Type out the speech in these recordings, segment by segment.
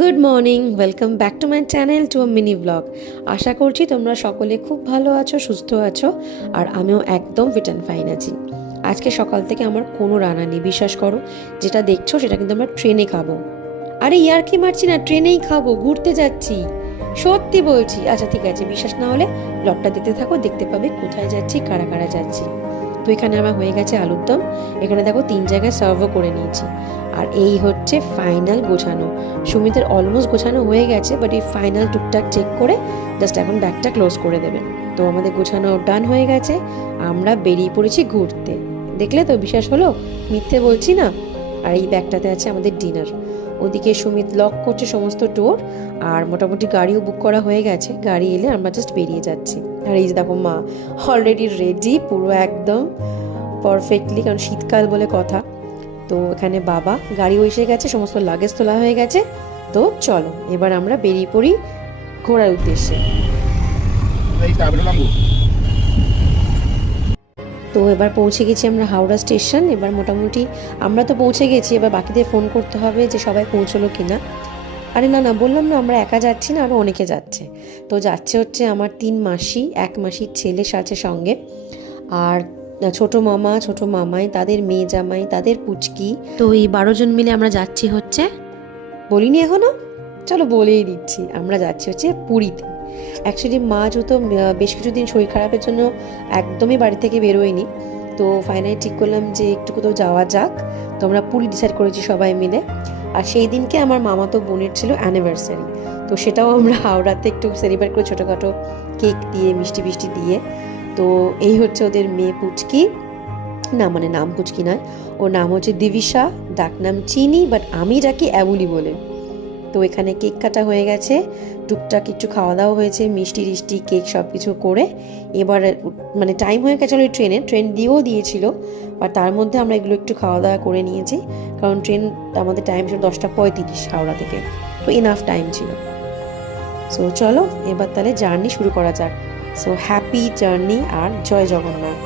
Good morning, welcome back to my channel to a mini blog. আশা করছি তোমরা সকলে খুব ভালো আছো, সুস্থ আছো, আর আমিও একদম ফিট অ্যান্ড ফাইন আছি। আজকে সকাল থেকে আমার কোনো রান্না নেই, বিশ্বাস করো। যেটা দেখছো সেটা কিন্তু আমরা ট্রেনে খাবো। আরে ইয়ার্কি মারছি না, ট্রেনেই খাবো, ঘুরতে যাচ্ছি, সত্যি বলছি। আচ্ছা ঠিক আছে, বিশ্বাস না হলে ব্লগটা দেখতে থাকো, দেখতে পাবে কোথায় যাচ্ছি, কারা কারা যাচ্ছি। তো এখানে আমার হয়ে গেছে আলুর দম। এখানে দেখো 3 জায়গায় সার্ভও করে নিয়েছি। আর এই হচ্ছে ফাইনাল গোছানো। সুমিতের অলমোস্ট গোছানো হয়ে গেছে, বাট এই ফাইনাল টুকটাক চেক করে জাস্ট এখন ব্যাগটা ক্লোজ করে দেবে। তো আমাদের গোছানো ডান হয়ে গেছে, আমরা বেরিয়ে পড়েছি ঘুরতে। দেখলে তো, বিশ্বাস হলো, মিথ্যে বলছি না। আর এই ব্যাগটাতে আছে আমাদের ডিনার। ওদিকে সুমিত লক করছে সমস্ত ডোর, আর মোটামুটি গাড়িও বুক করা হয়ে গেছে। গাড়ি এলে আমরা জাস্ট বেরিয়ে যাচ্ছি। আর এই যে দেখো মা অলরেডি রেডি, পুরো একদম পারফেক্টলি, কারণ শীতকাল বলে কথা। তো এখানে বাবা, গাড়িও এসে গেছে, সমস্ত লাগেজ তোলা হয়ে গেছে। তো চলো এবার আমরা বেরিয়ে পড়ি ঘোরার উদ্দেশ্যে। তো এবার পৌঁছে গেছি আমরা হাওড়া স্টেশন। এবার মোটামুটি আমরা তো পৌঁছে গেছি, এবার বাকিদের ফোন করতে হবে যে সবাই পৌঁছলো কিনা। আরে না না, বললাম না আমরা একা যাচ্ছি না, আরও অনেকে যাচ্ছে। তো যাচ্ছে হচ্ছে আমার 3 মাসি, 1 মাসির ছেলে সাথে সঙ্গে, আর ছোট মামা, ছোট মামাই, তাদের মেয়ে জামাই, তাদের পুচকি। তো এই 12 জন মিলে আমরা যাচ্ছি হচ্ছে, বলিনি এখনো, চলো বলেই দিচ্ছি, আমরা যাচ্ছি হচ্ছে পুরীতে। অ্যাকচুয়ালি মা যেহেতু বেশ কিছুদিন শরীর খারাপের জন্য একদমই বাড়ি থেকে বেরোয়নি, তো ফাইনালি ঠিক করলাম যে একটু কোথাও যাওয়া যাক। তো আমরা পুরী ডিসাইড করেছি সবাই মিলে। আর সেই দিনকে আমার মামাতো বোনের ছিল অ্যানিভার্সারি, তো সেটাও আমরা হাওড়াতে একটু সেলিব্রেট করে ছোটোখাটো কেক দিয়ে, মিষ্টি মিষ্টি দিয়ে। তো এই হচ্ছে ওদের মেয়ে পুচকি, না মানে নাম পুচকি নয়, ওর নাম হচ্ছে দিবিশা, ডাকনাম চিনি, বাট আমি ডাকি অ্যাবুলি বলে। তো এখানে কেক কাটা হয়ে গেছে, টুকটাক একটু খাওয়া দাওয়া হয়েছে, মিষ্টি টিষ্টি কেক সব কিছু করে। এবার মানে টাইম হয়ে গেছে ওই ট্রেন দিয়েও দিয়েছিল, আর তার মধ্যে আমরা এগুলো একটু খাওয়া দাওয়া করে নিয়েছি, কারণ ট্রেন আমাদের টাইম ছিল 10:35 হাওড়া থেকে, তো ইনাফ টাইম ছিল। সো চলো এবার তাহলে জার্নি শুরু করা যাক। সো হ্যাপি জার্নি, আর জয় জগন্নাথ।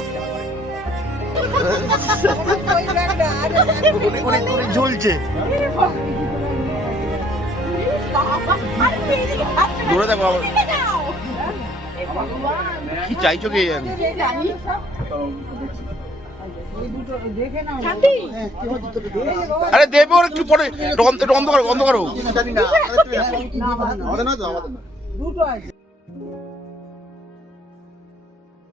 ঝুলছে দৌড়ে দেখো কি চাইছো কি জানি। আরে দেবে ওর একটু পরে, বন্ধ করো বন্ধ করো।